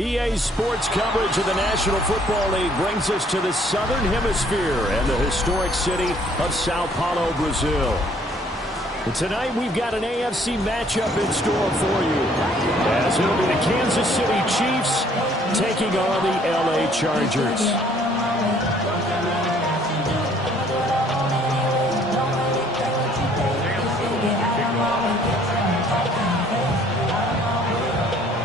EA Sports coverage of the National Football League brings us to the Southern Hemisphere and the historic city of Sao Paulo, Brazil. And tonight we've got an AFC matchup in store for you, as it'll be the Kansas City Chiefs taking on the LA Chargers.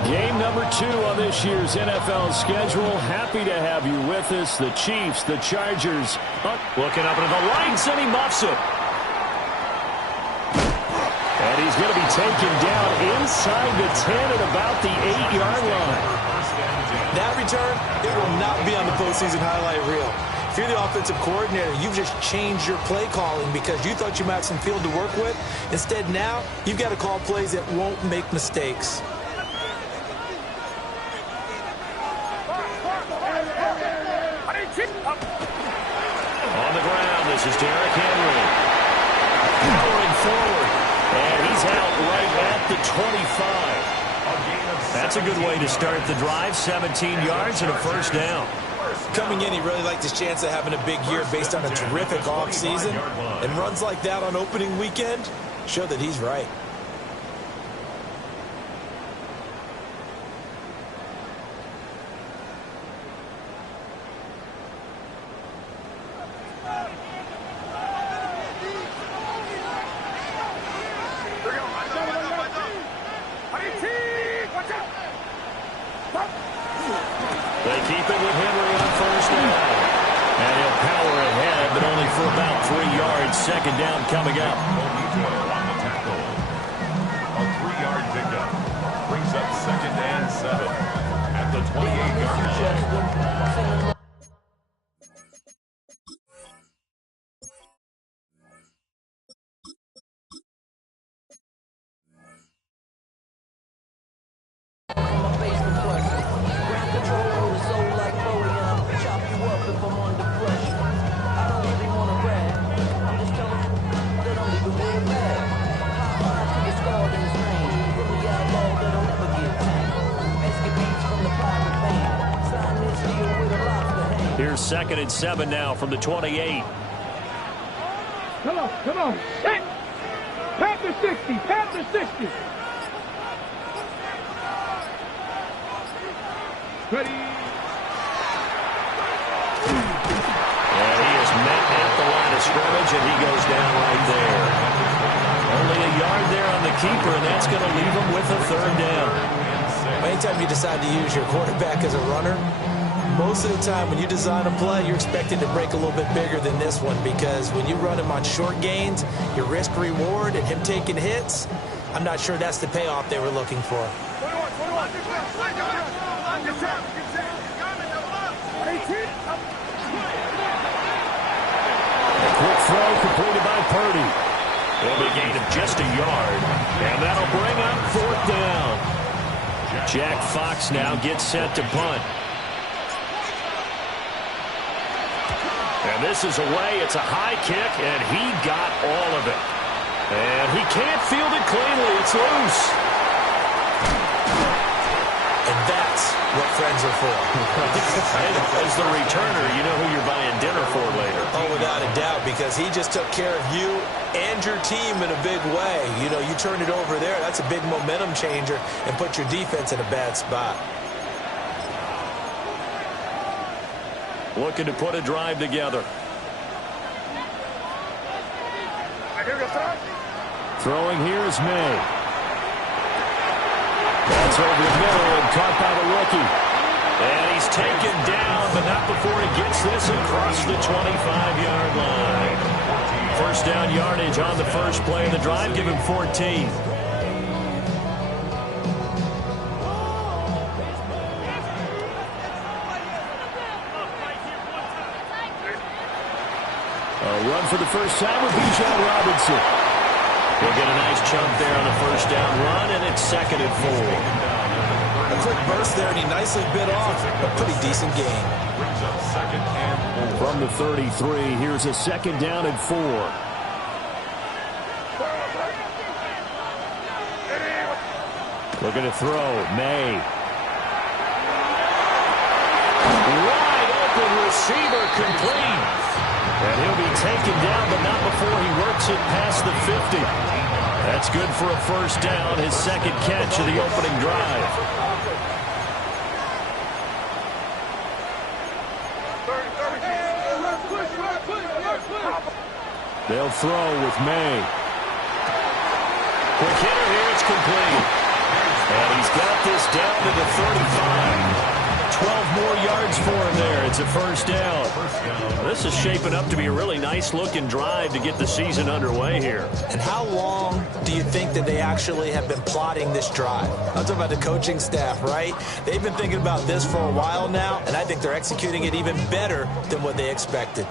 Game number 2 on this year's NFL schedule. Happy to have you with us. The Chiefs, the Chargers. Looking up into the lights, and he muffs it. And he's going to be taken down inside the 10 at about the 8-yard line. That return, it will not be on the postseason highlight reel. If you're the offensive coordinator, you've just changed your play calling because you thought you might have some field to work with. Instead, now, you've got to call plays that won't make mistakes. On the ground, this is Derrick Henry. Powering forward. And he's out right at the 25. That's a good way to start the drive. 17 yards and a first down. Coming in, he really liked his chance of having a big year based on a terrific offseason. And runs like that on opening weekend show that he's right. They keep it with Henry on first down. And he'll power ahead, but only for about 3 yards. Second down coming up. A 3-yard pickup brings up 2nd and 7 at the 28-yard line. Here's 2nd and 7 now from the 28. Come on. Set. Panther 60. Panther 60. Ready. And he is met at the line of scrimmage, and he goes down right there. Only a yard there on the keeper, and that's going to leave him with a 3rd down. Anytime you decide to use your quarterback as a runner, most of the time when you design a play, you're expected to break a little bit bigger than this one, because when you run him on short gains, your risk-reward and him taking hits, I'm not sure that's the payoff they were looking for. A quick throw completed by Purdy. It'll be a gain of just a yard, and that'll bring up 4th down. Jack Fox now gets set to punt. And this is away. It's a high kick, and he got all of it. And he can't field it cleanly. It's loose. And that's what friends are for. As the returner, you know who you're buying dinner for later. Oh, without a doubt, because he just took care of you and your team in a big way. You know, you turn it over there, that's a big momentum changer and put your defense in a bad spot. Looking to put a drive together. Throwing here is May. That's over the middle and caught by the rookie. And he's taken down, but not before he gets this across the 25-yard line. First down yardage on the first play of the drive. Give him 14. A run for the first time with Bijan Robinson. He'll get a nice chunk there on the first down run, and it's 2nd and 4. A quick burst there, and he nicely bit off a pretty decent gain. Brings up 2nd and 4. From the 33, here's a 2nd down and 4. Looking to throw. May. Wide open receiver complete. And he'll be taken down, but not before he works it past the 50. That's good for a first down, his second catch of the opening drive. They'll throw with May. Quick hitter here, it's complete. And he's got this down to the 35. 12 more yards for him there. It's a first down. This is shaping up to be a really nice-looking drive to get the season underway here. And how long do you think that they actually have been plotting this drive? I'm talking about the coaching staff, right? They've been thinking about this for a while now, and I think they're executing it even better than what they expected.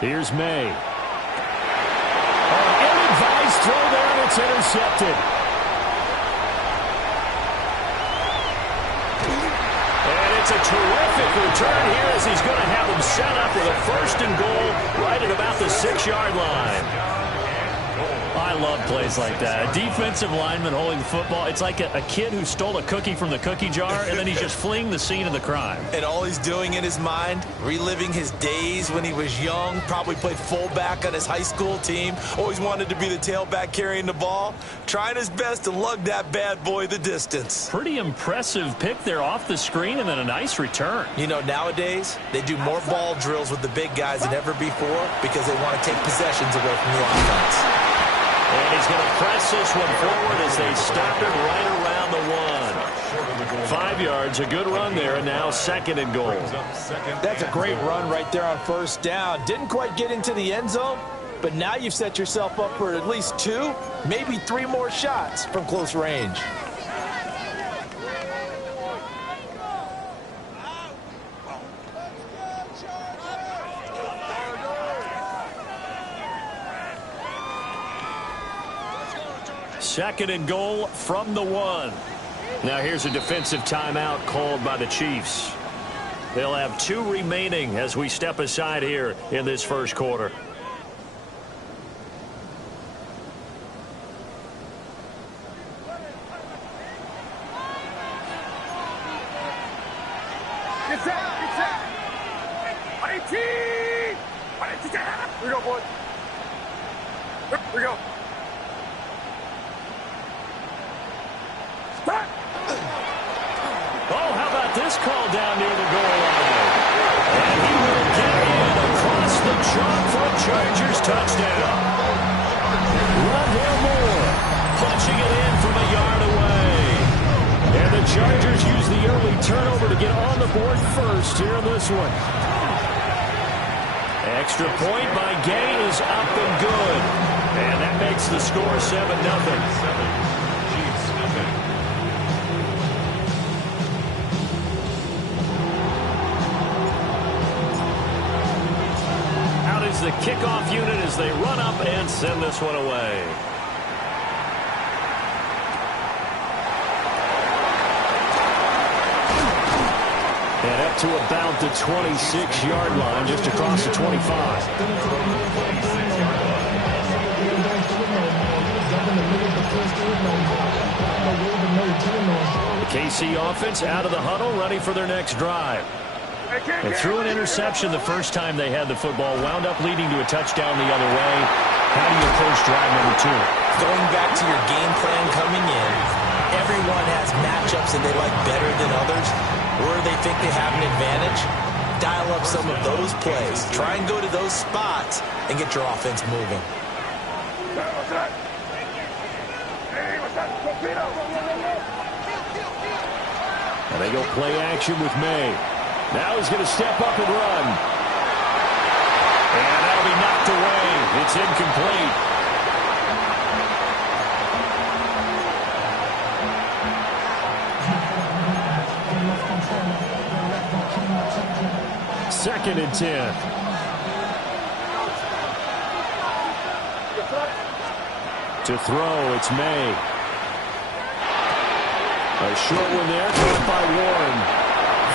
Here's May. Ill-advised throw there, and it's intercepted. And it's a terrific return here as he's going to have him set up with a first and goal right at about the 6-yard line. I love plays like that. A defensive lineman holding the football. It's like a kid who stole a cookie from the cookie jar, and then he's just fleeing the scene of the crime. And all he's doing in his mind, reliving his days when he was young, probably played fullback on his high school team, always wanted to be the tailback carrying the ball, trying his best to lug that bad boy the distance. Pretty impressive pick there off the screen, and then a nice return. You know, nowadays, they do more ball drills with the big guys than ever before because they want to take possessions away from the offense. And he's going to press this one forward as they stop him right around the 1. 5 yards, a good run there, and now second and goal. That's a great run right there on first down. Didn't quite get into the end zone, but now you've set yourself up for at least 2, maybe 3 more shots from close range. Second and goal from the 1. Now here's a defensive timeout called by the Chiefs. They'll have 2 remaining as we step aside here in this first quarter. Get set! 18! Here we go, boys. Here we go. Oh, how about this call down near the goal line? And he will get in across the chalk for a Chargers touchdown. Rondale Moore punching it in from a yard away. And the Chargers use the early turnover to get on the board first here in this one. Extra point by Gay is up and good. And that makes the score 7-0. The kickoff unit as they run up and send this one away. And up to about the 26-yard line, just across the 25. The KC offense out of the huddle, ready for their next drive. And threw an interception the first time they had the football, wound up leading to a touchdown the other way. How do you approach drive number 2? Going back to your game plan coming in, everyone has matchups that they like better than others, or they think they have an advantage. Dial up some of those plays. Try and go to those spots and get your offense moving. And they go play action with May. Now he's going to step up and run. And that'll be knocked away. It's incomplete. Second and 10. To throw, it's May. A short one there, caught by Warren.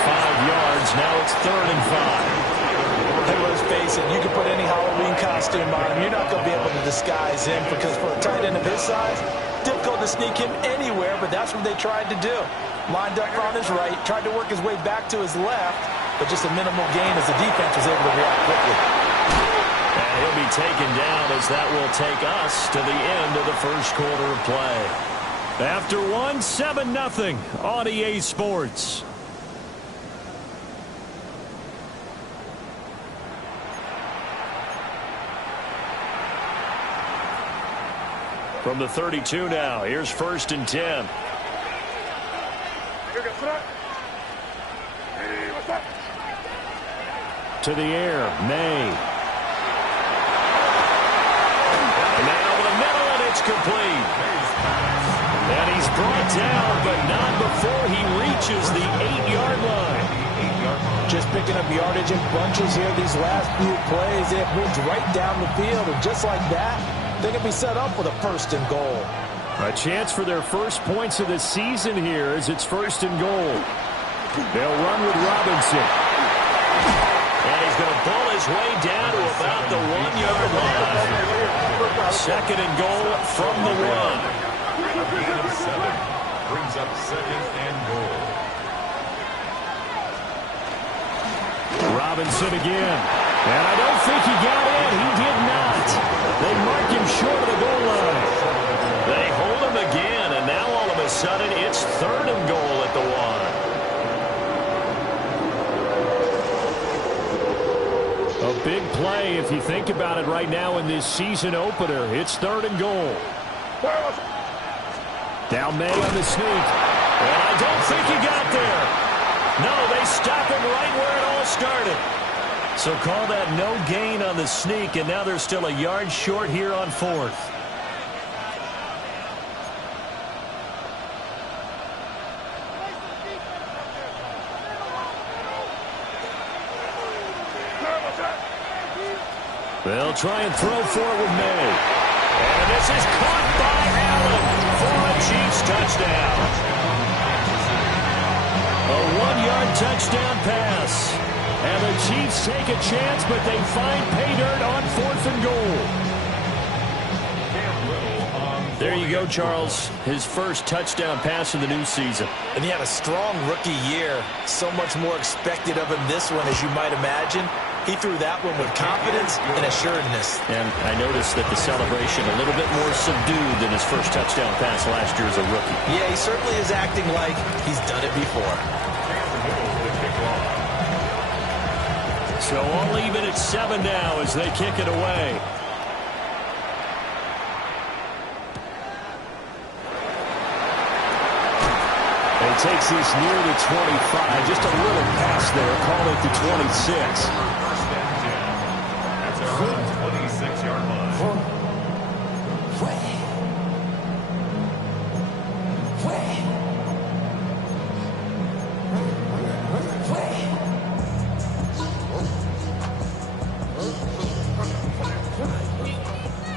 5 yards. Now it's 3rd and 5. Hey, let's face it, you can put any Halloween costume on him. You're not going to be able to disguise him because for a tight end of his size, difficult to to sneak him anywhere, but that's what they tried to do. Lined up on his right, tried to work his way back to his left, but just a minimal gain as the defense was able to react quickly. And he'll be taken down as that will take us to the end of the first quarter of play. After one, 7-0 on EA Sports. From the 32 now, here's 1st and 10. To the air, May. Now over the middle, and it's complete. And he's brought down, but not before he reaches the 8-yard line. Just picking up yardage in bunches here these last few plays. They have moved right down the field, and just like that, they can be set up with a 1st and goal. A chance for their first points of the season here as it's 1st and goal. They'll run with Robinson. And he's going to pull his way down to about the 1-yard line. 2nd and goal from the 1. A gain of 7 brings up 2nd and goal. Robinson again. And I don't think he got in. He did not. They mark him short of the goal line. They hold him again, and now all of a sudden it's 3rd and goal at the 1. A big play if you think about it right now in this season opener. It's 3rd and goal. Now May on the sneak. And I don't think he got there. No, they stop him right where it all started. So call that no gain on the sneak, and now they're still a yard short here on 4th. They'll try and throw for it with May. And this is caught by Allen for a Chiefs touchdown. A 1-yard touchdown pass. And the Chiefs take a chance, but they find pay dirt on 4th and goal. There you go, Charles. His first touchdown pass of the new season. And he had a strong rookie year. So much more expected of him this one, as you might imagine. He threw that one with confidence and assuredness. And I noticed that the celebration a little bit more subdued than his first touchdown pass last year as a rookie. Yeah, he certainly is acting like he's done it before. So all even at 7 now as they kick it away. And he takes this near the 25. Just a little pass there. Call it the 26. That's a 26-yard line.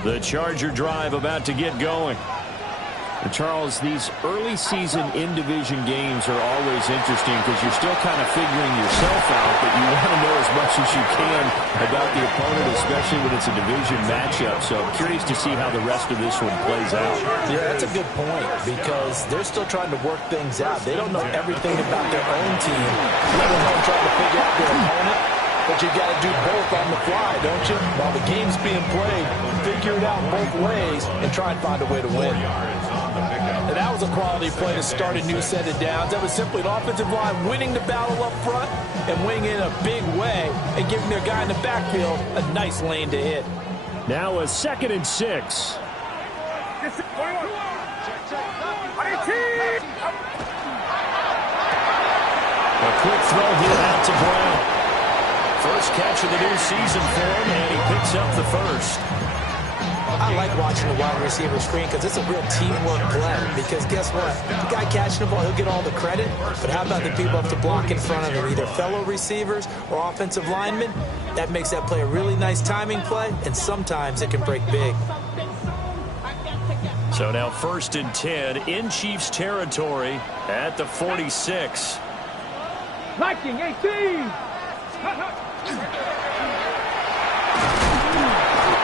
The Charger drive about to get going. And Charles, these early season in-division games are always interesting because you're still kind of figuring yourself out, but you want to know as much as you can about the opponent, especially when it's a division matchup. So I'm curious to see how the rest of this one plays out. Yeah, that's a good point because they're still trying to work things out. They don't know everything about their own team, let alone trying to figure out their opponent. But you got to do both on the fly, don't you? While the game's being played, figure it out both ways and try and find a way to win. And that was a quality play to start a new set of downs. That was simply an offensive line winning the battle up front and winning in a big way and giving their guy in the backfield a nice lane to hit. Now a 2nd and 6. A quick throw here out to Brown. First catch of the new season for him, and he picks up the first. I like watching the wide receiver screen because it's a real teamwork play. Because guess what? The guy catching the ball, he'll get all the credit. But how about the people up to block in front of him, either fellow receivers or offensive linemen? That makes that play a really nice timing play, and sometimes it can break big. So now 1st and 10 in Chiefs territory at the 46. Liking 18.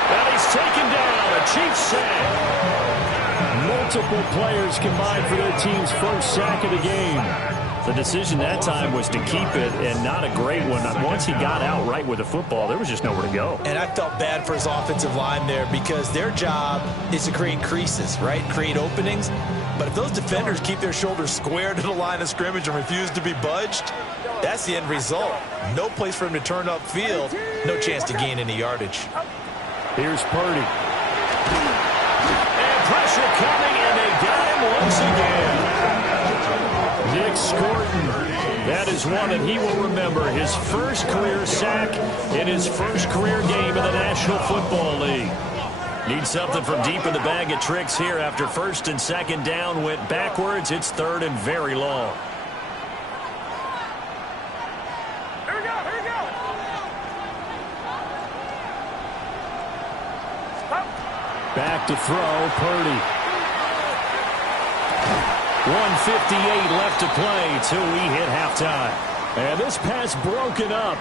And he's taken down. A Chiefs sack. Multiple players combined for their team's first sack of the game. The decision that time was to keep it, and not a great one. Once he got out right with the football, there was just nowhere to go. And I felt bad for his offensive line there because their job is to create creases, right? Create openings. But if those defenders keep their shoulders square to the line of scrimmage and refuse to be budged, that's the end result. No place for him to turn upfield. No chance to gain any yardage. Here's Purdy. And pressure coming, and they got him once again. Nick Scorton. That is one that he will remember. His first career sack in his first career game in the National Football League. Needs something from deep in the bag of tricks here after first and second down went backwards. It's third and very long. Here we go, here we go. Back to throw, Purdy. 1:58 left to play till we hit halftime. And this pass broken up.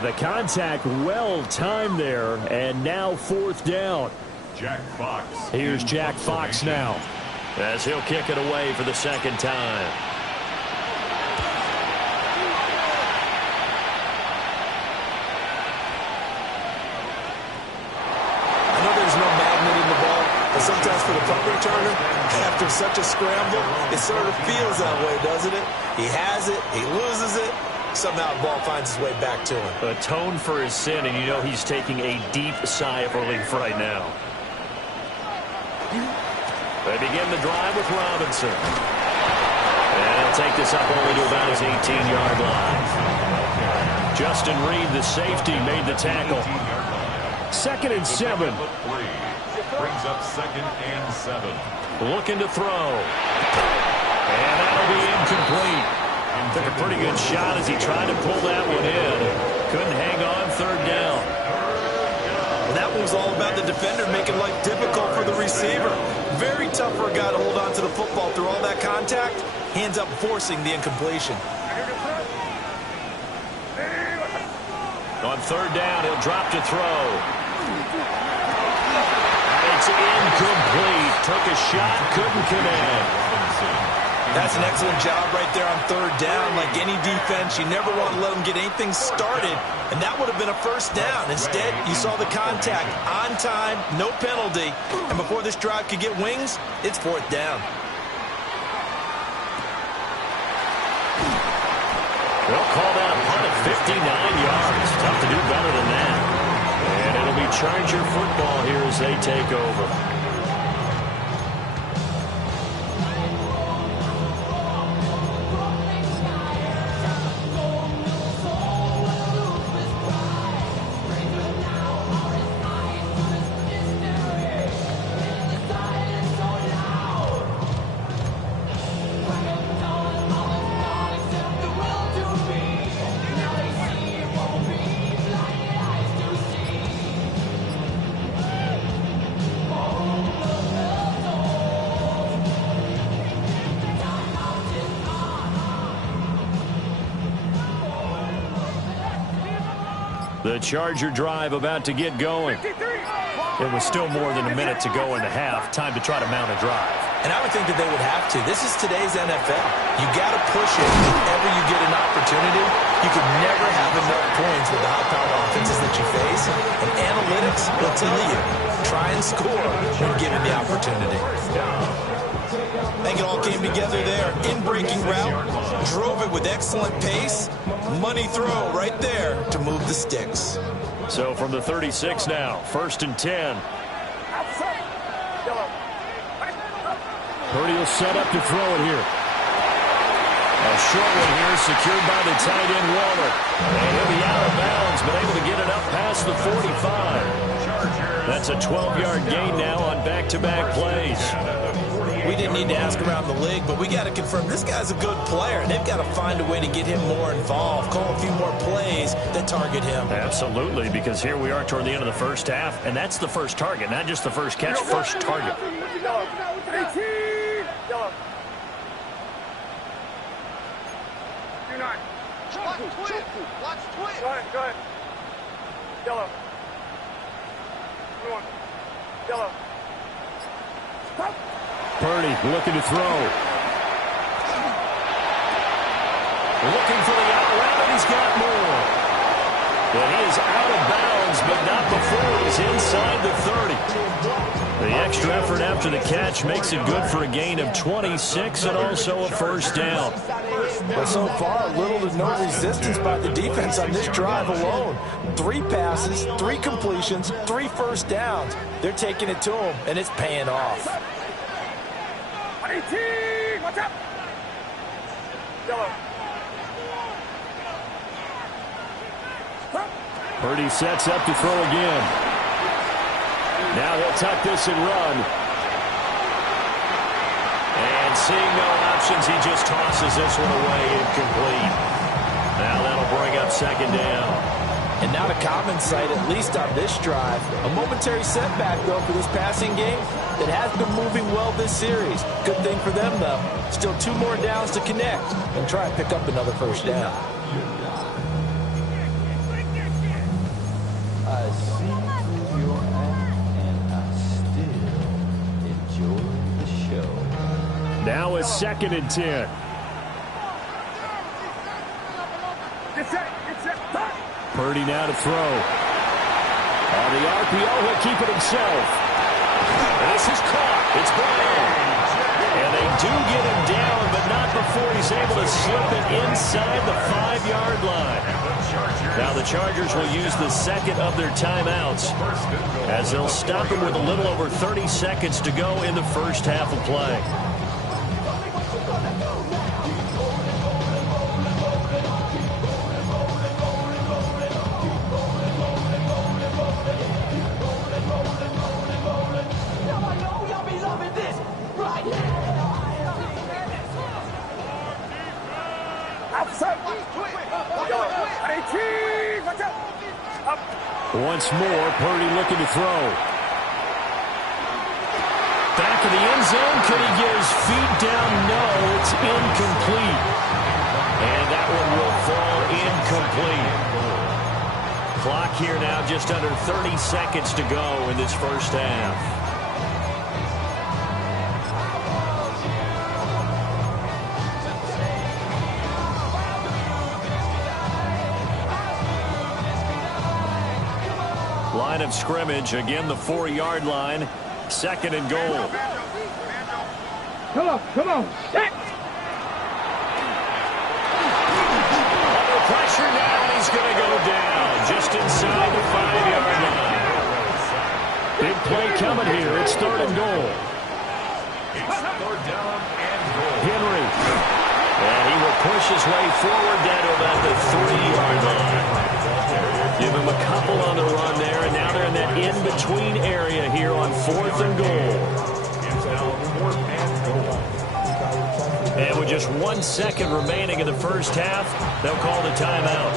The contact well timed there, and now fourth down. Jack Fox. Here's Jack Fox now, as he'll kick it away for the second time. I know there's no magnet in the ball, but sometimes for the punt returner, after such a scramble, it sort of feels that way, doesn't it? He has it, he loses it, somehow the ball finds its way back to him. Atone for his sin, and you know he's taking a deep sigh of relief right now. They begin the drive with Robinson. And he'll take this up only to about his 18-yard line. Justin Reed, the safety, made the tackle. 2nd and 7. Brings up 2nd and 7. Looking to throw. And that'll be incomplete. Took a pretty good shot as he tried to pull that one in. Couldn't hang on, third down. Well, that one was all about the defender making life difficult for the receiver. Very tough for a guy to hold on to the football through all that contact. Hands up, forcing the incompletion. On third down, he'll drop to throw. It's incomplete. Took a shot, couldn't connect. That's an excellent job right there on third down. Like any defense, you never want to let them get anything started, and that would have been a first down. Instead, you saw the contact on time, no penalty, and before this drive could get wings, it's fourth down. They'll call that a punt at 59 yards. Tough to do better than that. And it'll be Charger football here as they take over. The Charger drive about to get going. It was still more than a minute to go in the half. Time to try to mount a drive. And I would think that they would have to. This is today's NFL. You got to push it whenever you get an opportunity. You can never have enough points with the high-powered offenses that you face. And analytics will tell you, try and score when given the opportunity. I think it all came together there. In-breaking route, drove it with excellent pace. Money throw right there to move the sticks. So from the 36 now, 1st and 10. Purdy will set up to throw it here. A short one here, secured by the tight end Waller. And he'll be out of bounds, but able to get it up past the 45. That's a 12-yard gain now on back-to-back plays. We didn't need to ask around the league, but we got to confirm this guy's a good player. They've got to find a way to get him more involved, call a few more plays that target him. Absolutely, because here we are toward the end of the first half, and that's the first target, not just the first catch, first target. 18. Yellow. 2-9. Watch twin. Watch twin. Go ahead, go ahead. Yellow. 1. Yellow. Purdy looking to throw. Looking for the out route, and he's got more. But he is out of bounds, but not before he's inside the 30. The extra effort after the catch makes it good for a gain of 26 and also a first down. Well, so far, little to no resistance by the defense on this drive alone. 3 passes, 3 completions, 3 first downs. They're taking it to him, and it's paying off. What's up? Yellow. Purdy sets up to throw again. Now he'll tuck this and run. And seeing no options, he just tosses this one away incomplete. Now that'll bring up second down. And not a common sight, at least on this drive. A momentary setback, though, for this passing game that has been moving well this series. Good thing for them, though. Still 2 more downs to connect and try and pick up another first down. I see through your act, and I still enjoy the show. Now it's 2nd and 10. Get set. Purdy now to throw. On the RPO, he'll keep it himself. This is caught. It's Brown. And they do get him down, but not before he's able to slip it inside the 5-yard line. Now the Chargers will use the second of their timeouts as they'll stop him with a little over 30 seconds to go in the first half of play. Once more, Purdy looking to throw. Back in the end zone. Could he get his feet down? No, it's incomplete. And that one will fall incomplete. Clock here now just under 30 seconds to go in this first half. Line of scrimmage, again the 4-yard line, 2nd and goal. Come on. Set. Under pressure now, and he's going to go down just inside the 5-yard line. Big play coming here. It's 3rd and goal. It's 3rd down and goal. Henry. And he will push his way forward down to about the 3-yard line. Give him a couple on the run there, and now they're in that in-between area here on 4th and goal. It's now 4th and goal. And with just 1 second remaining in the first half, they'll call the timeout.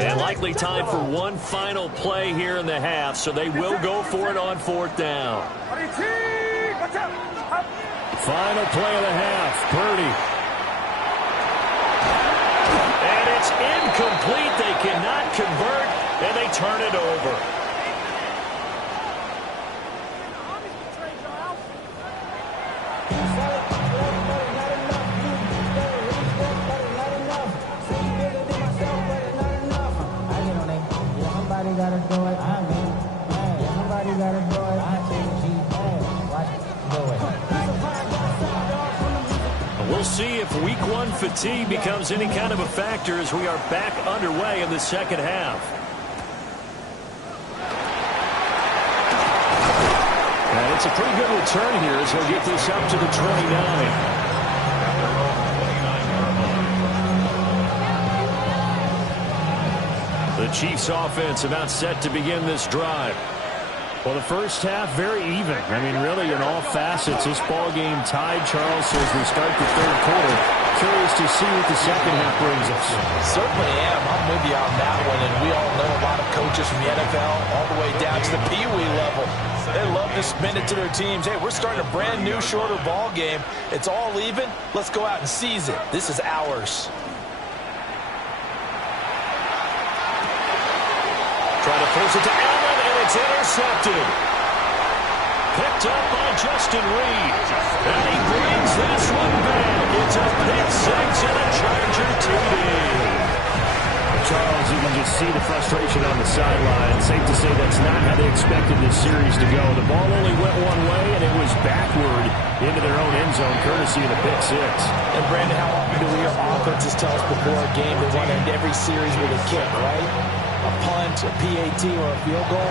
And likely time for one final play here in the half, so they will go for it on 4th down. Final play of the half, Purdy. And it's incomplete. They cannot convert, and they turn it over. We'll see if week 1 fatigue becomes any kind of a factor as we are back underway in the second half. And it's a pretty good return here as he'll get this up to the 29. The Chiefs offense about set to begin this drive. Well, the first half, very even. I mean, really, in all facets, this ball game tied, Charles, so as we start the third quarter. Curious to see what the second half brings us. Certainly am. I'm with you on that one, and we all know a lot of coaches from the NFL all the way down to the Pee Wee level. They love to spin it to their teams. Hey, we're starting a brand new, shorter ball game. It's all even. Let's go out and seize it. This is ours. Trying to force it to Allen, and it's intercepted. Picked up by Justin Reed. And he brings this one back. It's a pick six and a Charger TD. Charles, you can just see the frustration on the sideline. Safe to say that's not how they expected this series to go. The ball only went one way, and it was backward into their own end zone, courtesy of the pick six. And, Brandon, how often do we hear offenses tell us before a game they want to end every series with a kick, right? A punt, a PAT, or a field goal.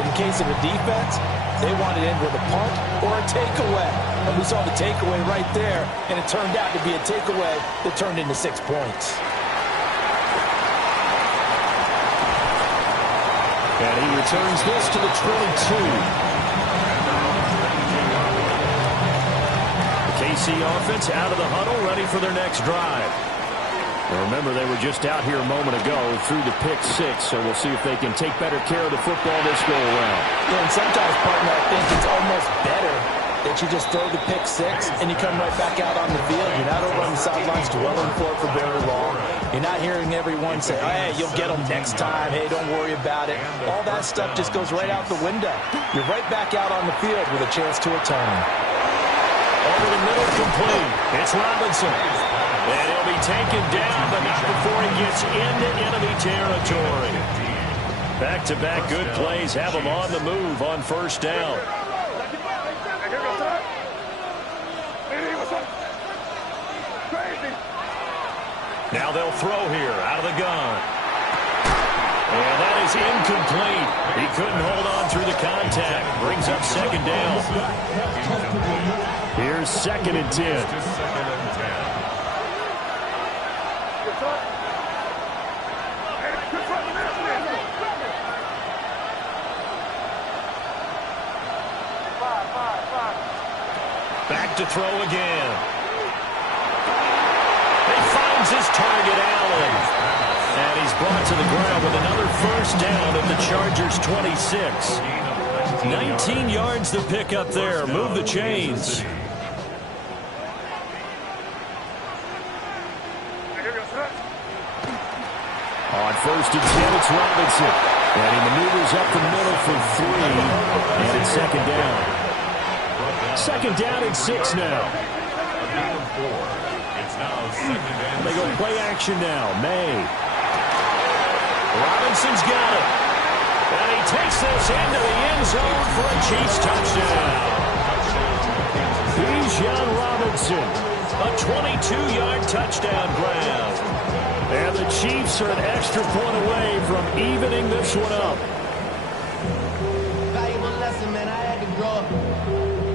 In the case of a defense, they want it in with a punt or a takeaway. And we saw the takeaway right there, and it turned out to be a takeaway that turned into 6 points. And he returns this to the 22. The KC offense out of the huddle, ready for their next drive. Well, remember, they were just out here a moment ago through the pick six, so we'll see if they can take better care of the football this go-around. Yeah, and sometimes, partner, I think it's almost better that you just throw the pick six and you come right back out on the field. You're not over on the sidelines dwelling for it for very long. You're not hearing everyone say, oh, hey, you'll get them next time. Hey, don't worry about it. All that stuff just goes right out the window. You're right back out on the field with a chance to return. Over the middle, complete. It's Robinson. And he'll be taken down, but not before he gets into enemy territory. Back-to-back good plays have him on the move on first down. Now they'll throw here out of the gun. And that is incomplete. He couldn't hold on through the contact. Brings up second down. Here's 2nd and 10. Back to throw again. He finds his target, Allen. And he's brought to the ground with another first down at the Chargers' 26. 19 yards to pick up there. Move the chains. On 1st and 10, it's Robinson. And he maneuvers up the middle for 3. And it's 2nd down. 2nd down and 6 now. They go play action now. May. Robinson's got it. And he takes this into the end zone for a Chiefs touchdown. Bijan Robinson, a 22-yard touchdown grab. And the Chiefs are an extra point away from evening this one up. Valuable lesson, man. I had to grow up.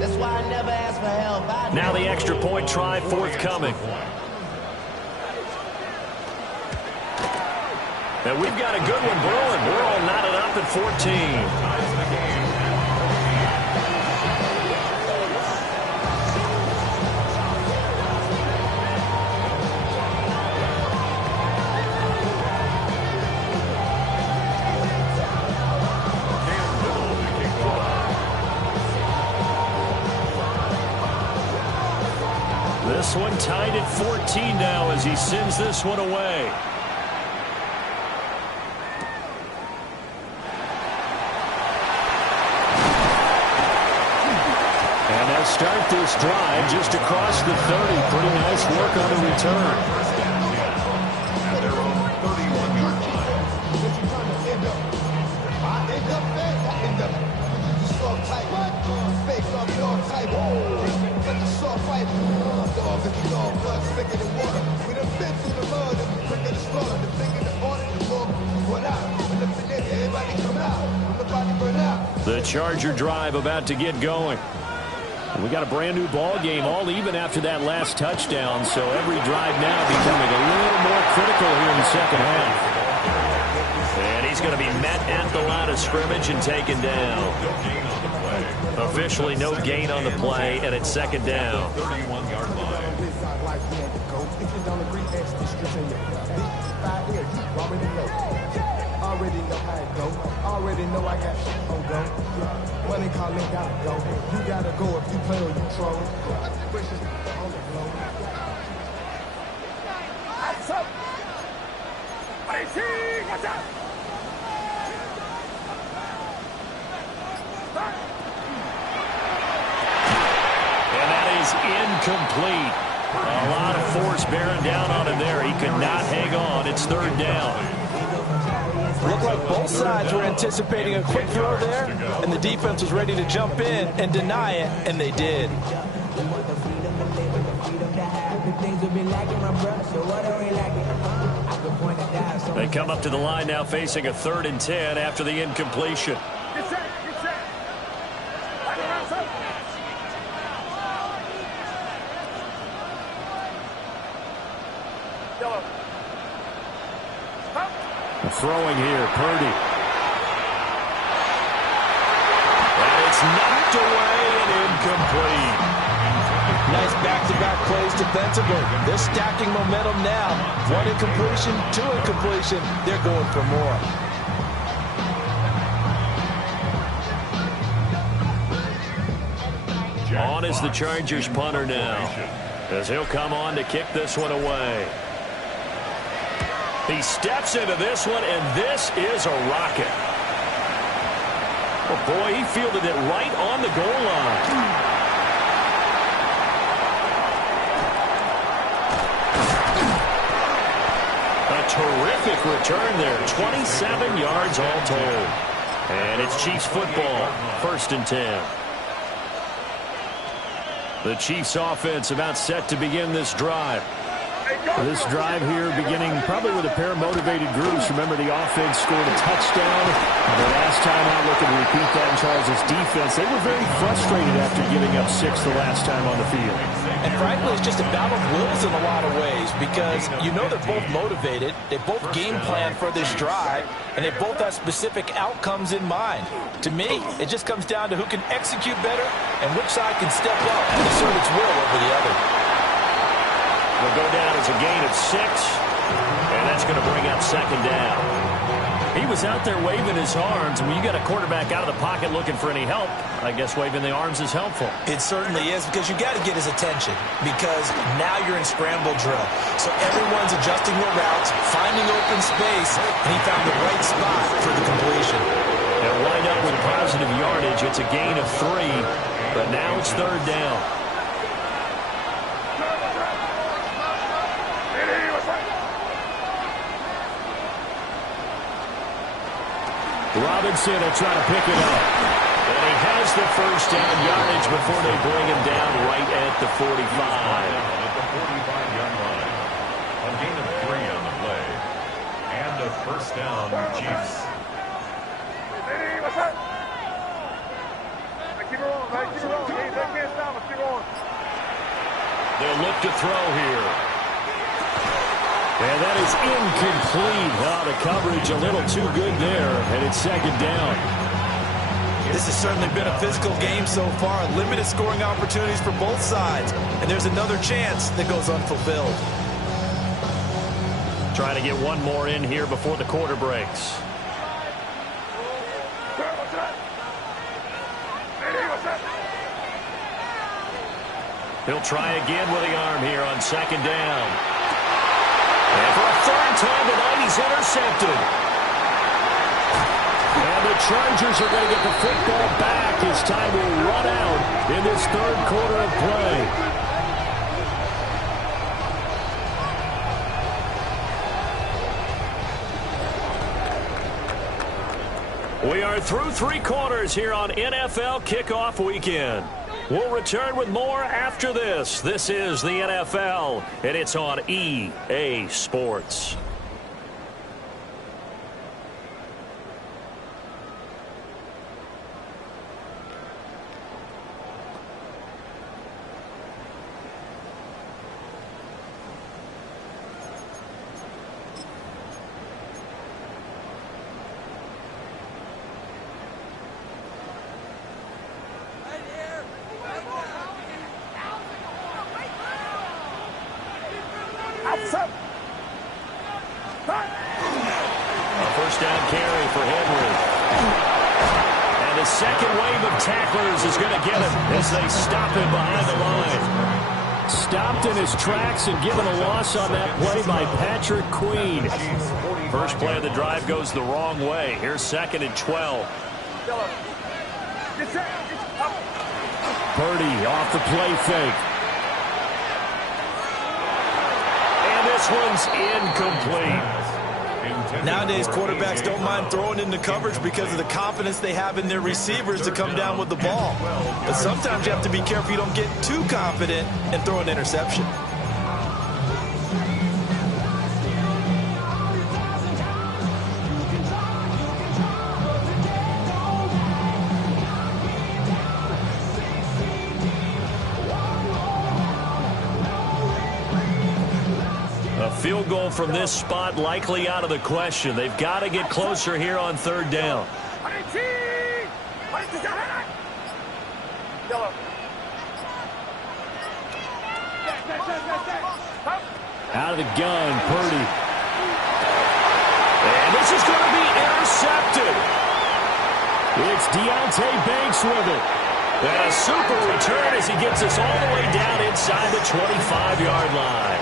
That's why I never asked for help. Now the extra point try forthcoming. And we've got a good one brewing. We're all knotted up at 14. This one tied at 14 now as he sends this one away. And they'll start this drive just across the 30. Pretty nice work on the return. The Charger drive about to get going. And we got a brand new ball game, all even after that last touchdown. So every drive now becoming a little more critical here in the second half. And he's going to be met at the line of scrimmage and taken down. Officially no gain on the play, and it's second down. 31-yard line. Already know how it go. Already know I got shit on go. Money calling, gotta go. You gotta go if you play or you troll. Precious on the floor. What's up? What's up? And that is incomplete. A lot of force bearing down on him there. He could not hang on. It's third down. Looked like both sides were anticipating a quick throw there, and the defense was ready to jump in and deny it, and they did. They come up to the line now facing a 3rd and 10 after the incompletion. Get set. Get set. Back around, son. Yellow. Stop. Throwing here, Purdy. And it's knocked away and incomplete. Nice back-to-back plays defensively. They're stacking momentum now. 1 incompletion, 2 incompletion. They're going for more. On is the Chargers punter now, as he'll come on to kick this one away. He steps into this one, and this is a rocket. Oh, boy, he fielded it right on the goal line. A terrific return there. 27 yards all told. And it's Chiefs football, 1st and 10. The Chiefs offense about set to begin this drive. This drive here beginning probably with a pair of motivated groups. Remember, the offense scored a touchdown. The last time out, looking to repeat that in Charles' defense. They were very frustrated after giving up 6 the last time on the field. And frankly, it's just a battle of wills in a lot of ways because you know they're both motivated. They both game plan for this drive, and they both have specific outcomes in mind. To me, it just comes down to who can execute better and which side can step up and assert its will over the other. Will go down as a gain of 6, and that's going to bring up second down. He was out there waving his arms, and when you got a quarterback out of the pocket looking for any help, I guess waving the arms is helpful. It certainly is, because you got to get his attention, because now you're in scramble drill. So everyone's adjusting their routes, finding open space, and he found the right spot for the completion. They'll wind up with positive yardage. It's a gain of 3, but now it's third down. Robinson will try to pick it up. And he has the first down yardage before they bring him down right at the 45. At the 45-yard line. A gain of 3 on the play. And a first down, Chiefs. Hey, what's up? Keep it rolling, man. Keep it rolling. They can't stop us. Keep rolling. They'll look to throw here. And that is incomplete. Oh, the coverage a little too good there, and it's second down. This has certainly been a physical game so far. Limited scoring opportunities for both sides. And there's another chance that goes unfulfilled. Trying to get one more in here before the quarter breaks. What's up? Hey, what's up? He'll try again with the arm here on second down. And for a 3rd time tonight, he's intercepted. And the Chargers are going to get the football back as time will run out in this 3rd quarter of play. We are through 3 quarters here on NFL Kickoff Weekend. We'll return with more after this. This is the NFL, and it's on EA Sports. A first down carry for Henry. And the second wave of tacklers is going to get him as they stop him behind the line. Stopped in his tracks and given a loss on that play by Patrick Queen. First play of the drive goes the wrong way. Here's 2nd and 12. Purdy off the play fake. And this one's incomplete. Nowadays, quarterbacks don't mind throwing into coverage because of the confidence they have in their receivers to come down with the ball. But sometimes you have to be careful you don't get too confident and throw an interception. Field goal from this spot likely out of the question. They've got to get closer here on 3rd down. Out of the gun, Purdy. And this is going to be intercepted. It's Deontay Banks with it. And a super return as he gets us all the way down inside the 25-yard line.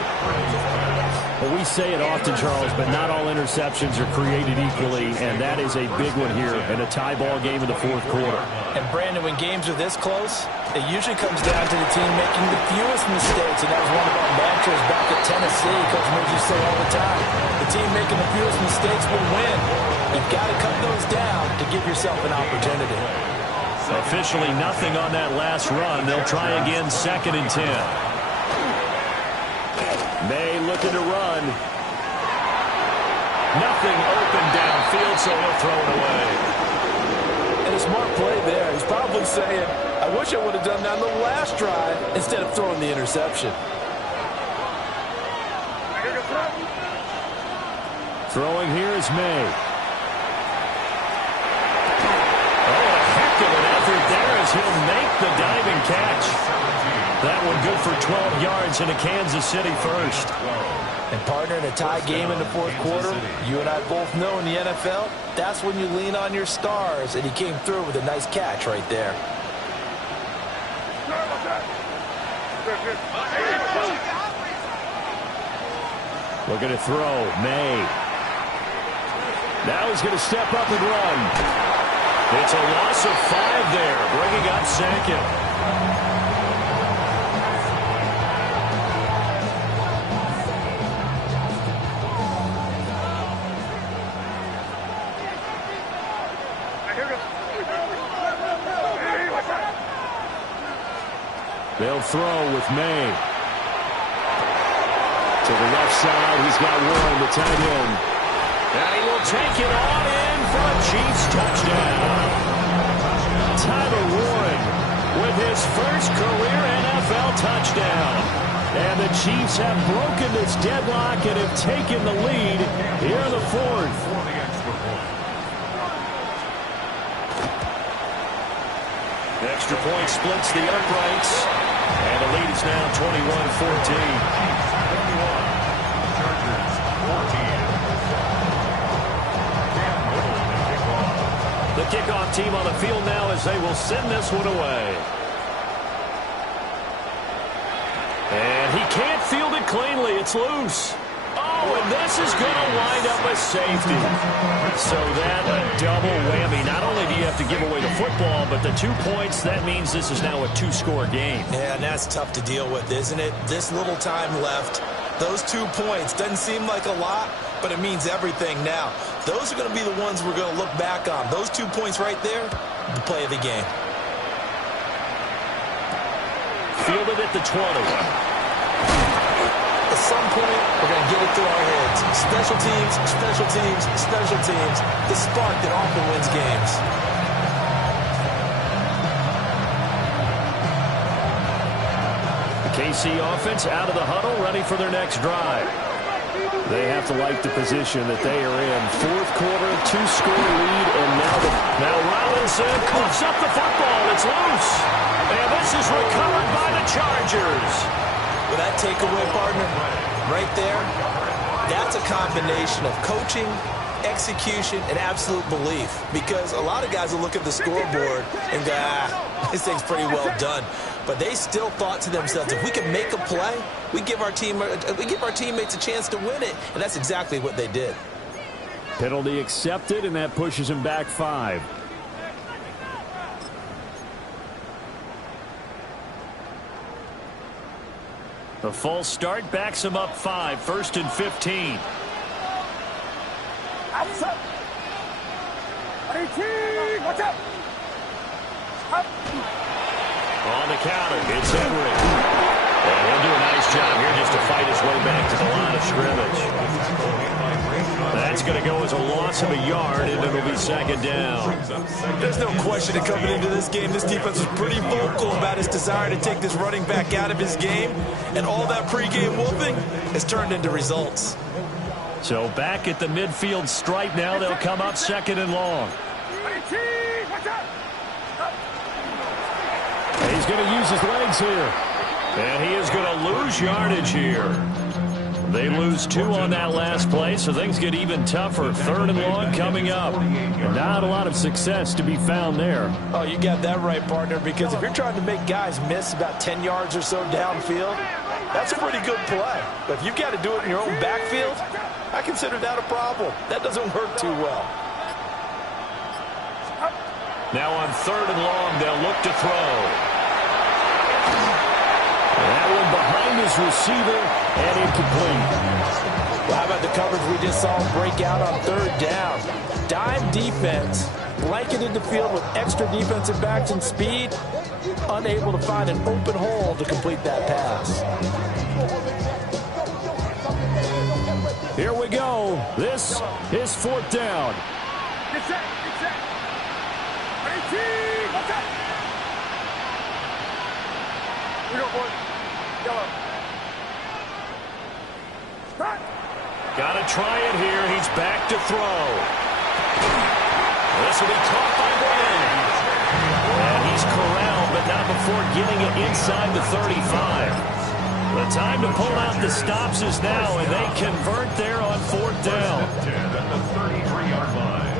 Well, we say it often, Charles, but not all interceptions are created equally, and that is a big one here in a tie ball game in the 4th quarter. And, Brandon, when games are this close, it usually comes down to the team making the fewest mistakes, and that was one of our mantras back at Tennessee. Coach Mills used to say all the time, the team making the fewest mistakes will win. You've got to cut those down to give yourself an opportunity. Officially nothing on that last run. They'll try again 2nd and 10. May looking to run. Nothing open downfield, so he'll throw it away. And a smart play there. He's probably saying, I wish I would have done that on the last drive instead of throwing the interception. Throwing here is May. Oh, a heck of an effort there as he'll make the diving catch. That one good for 12 yards in a Kansas City first. And, partner, in a tie game in the 4th quarter, you and I both know in the NFL, that's when you lean on your stars, and he came through with a nice catch right there. Looking to throw, May. Now he's going to step up and run. It's a loss of 5 there, bringing up 2nd. They'll throw with May. To the left side, he's got Warren, the tight end. And he will take it on in for a Chiefs touchdown. Tyler Warren with his first career NFL touchdown. And the Chiefs have broken this deadlock and have taken the lead here in the 4th. The extra point splits the uprights. And the lead is now 21-14. The kickoff team on the field now as they will send this one away. And he can't field it cleanly. It's loose. Oh, and this is going to wind up a safety. So that a double whammy. Not only do you have to give away the football, but the 2 points, that means this is now a 2-score game. Yeah, and that's tough to deal with, isn't it? This little time left. Those 2 points doesn't seem like a lot, but it means everything now. Those are going to be the ones we're going to look back on. Those 2 points right there, the play of the game. Fielded at the 20. At some point, we're going to get it through our heads. Special teams, special teams, special teams. The spark that often wins games. The KC offense out of the huddle, ready for their next drive. They have to like the position that they are in. 4th quarter, 2-score lead, and now Robinson coughs up the football. It's loose. And this is recovered by the Chargers. With that takeaway, partner, Right there, that's a combination of coaching, execution, and absolute belief. Because a lot of guys will look at the scoreboard and go, this thing's pretty well done. But they still thought to themselves, if we can make a play, we give our teammates a chance to win it. And that's exactly what they did. Penalty accepted, and that pushes him back 5. The false start backs him up 5, 1st and 15. Outside. Watch out. On the counter, it's Henry. And he'll do a nice job here just to fight his way back to the line of scrimmage. That's going to go as a loss of a yard, and it'll be 2nd down. There's no question that coming into this game, this defense was pretty vocal about its desire to take this running back out of his game. And all that pregame whooping has turned into results. So back at the midfield stripe now, they'll come up 2nd and long. He's going to use his legs here. And he is going to lose yardage here. They lose 2 on that last play, so things get even tougher. 3rd and long coming up. And not a lot of success to be found there. Oh, you got that right, partner, because if you're trying to make guys miss about 10 yards or so downfield, that's a pretty good play. But if you've got to do it in your own backfield, I consider that a problem. That doesn't work too well. Now on 3rd and long, they'll look to throw. That one behind his receiver and incomplete. Well, how about the coverage we just saw break out on 3rd down? Dime defense, blanketed the field with extra defensive backs and speed, unable to find an open hole to complete that pass. Here we go. This is 4th down. Get set. Watch out. We go, boys. Yellow. Start. Got to try it here. He's back to throw. This will be caught by Wynn. And he's corralled, but not before getting it inside the 35. The time to pull out the stops is now, and they convert there on 4th down. At the 33-yard line.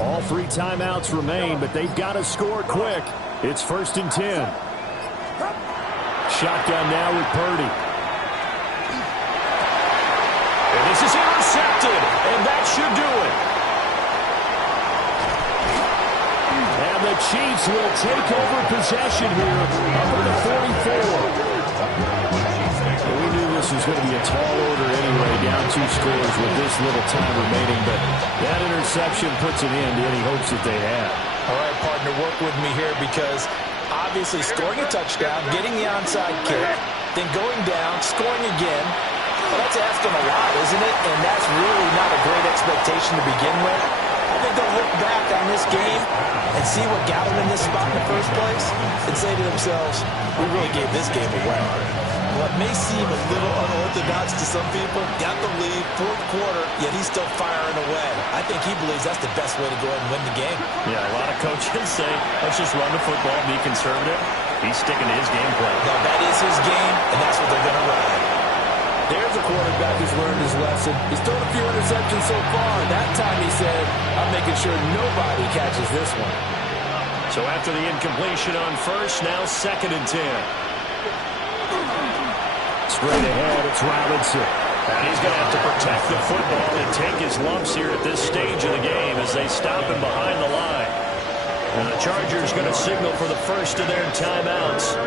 All 3 timeouts remain, but they've got to score quick. It's 1st and 10. Shotgun now with Purdy. And this is intercepted, and that should do it. And the Chiefs will take over possession here up at the 44. We knew this was going to be a tall order anyway, down 2 scores with this little time remaining, but that interception puts an end to any hopes that they had. All right, partner, work with me here because obviously scoring a touchdown, getting the onside kick, then going down, scoring again, well, that's asking a lot, isn't it? And that's really not a great expectation to begin with. I think they'll look back on this game and see what got them in this spot in the first place and say to themselves, we really gave this game away. What may seem a little unorthodox to some people, got the lead, 4th quarter, yet he's still firing away. I think he believes that's the best way to go ahead and win the game. Yeah, a lot of coaches say, let's just run the football, be conservative. He's sticking to his game plan. No, that is his game, and that's what they're going to run. There's a quarterback who's learned his lesson. He's thrown a few interceptions so far. That time he said, I'm making sure nobody catches this one. So after the incompletion on 1st, now 2nd and 10. Straight ahead, it's Robinson. And he's going to have to protect the football and take his lumps here at this stage of the game as they stop him behind the line. And the Chargers going to signal for the first of their timeouts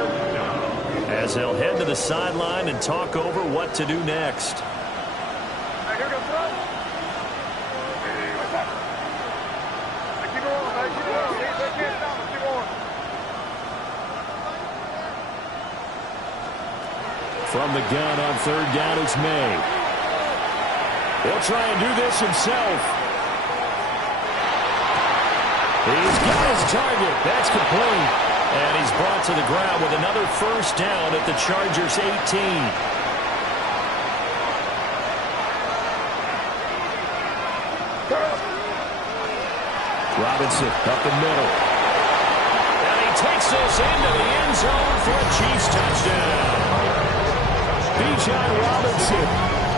as they'll head to the sideline and talk over what to do next. Here goes throw. What's up? Keep on, man. Keep on. Keep on. From the gun on 3rd down, it's May. He'll try and do this himself. He's got his target. That's complete. And he's brought to the ground with another first down at the Chargers' 18. Robinson up the middle. And he takes this into the end zone for a Chiefs touchdown. Bijan Robinson,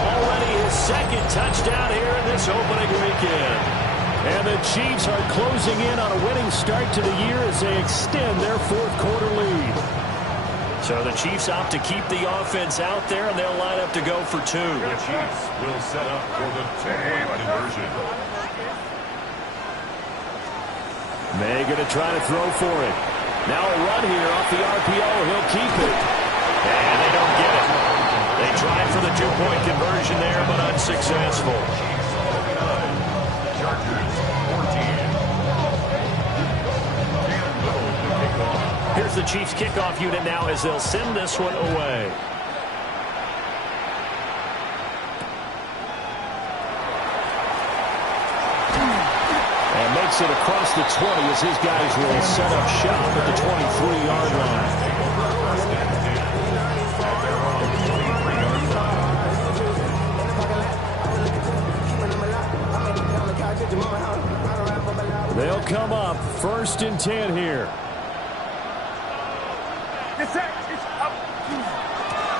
already his second touchdown here in this opening weekend. And the Chiefs are closing in on a winning start to the year as they extend their fourth-quarter lead. So the Chiefs opt to keep the offense out there, and they'll line up to go for two. The Chiefs will set up for the two-point conversion. May going to try to throw for it. Now a run here off the RPO. He'll keep it. And they don't get it. They tried for the two-point conversion there, but unsuccessful. Chargers 14. Here's the Chiefs kickoff unit now as they'll send this one away. Makes it across the 20 as his guys will set up shop at the 23-yard line. They'll come up 1st and 10 here.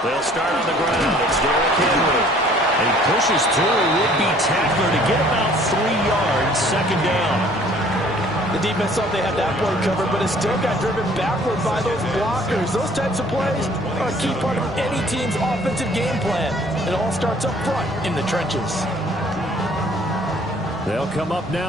They'll start on the ground. It's Derrick Henry. And he pushes through a would-be tackler to get about 3 yards, second down. The defense thought they had that play covered, but it still got driven backward by those blockers. Those types of plays are a key part of any team's offensive game plan. It all starts up front in the trenches. They'll come up now.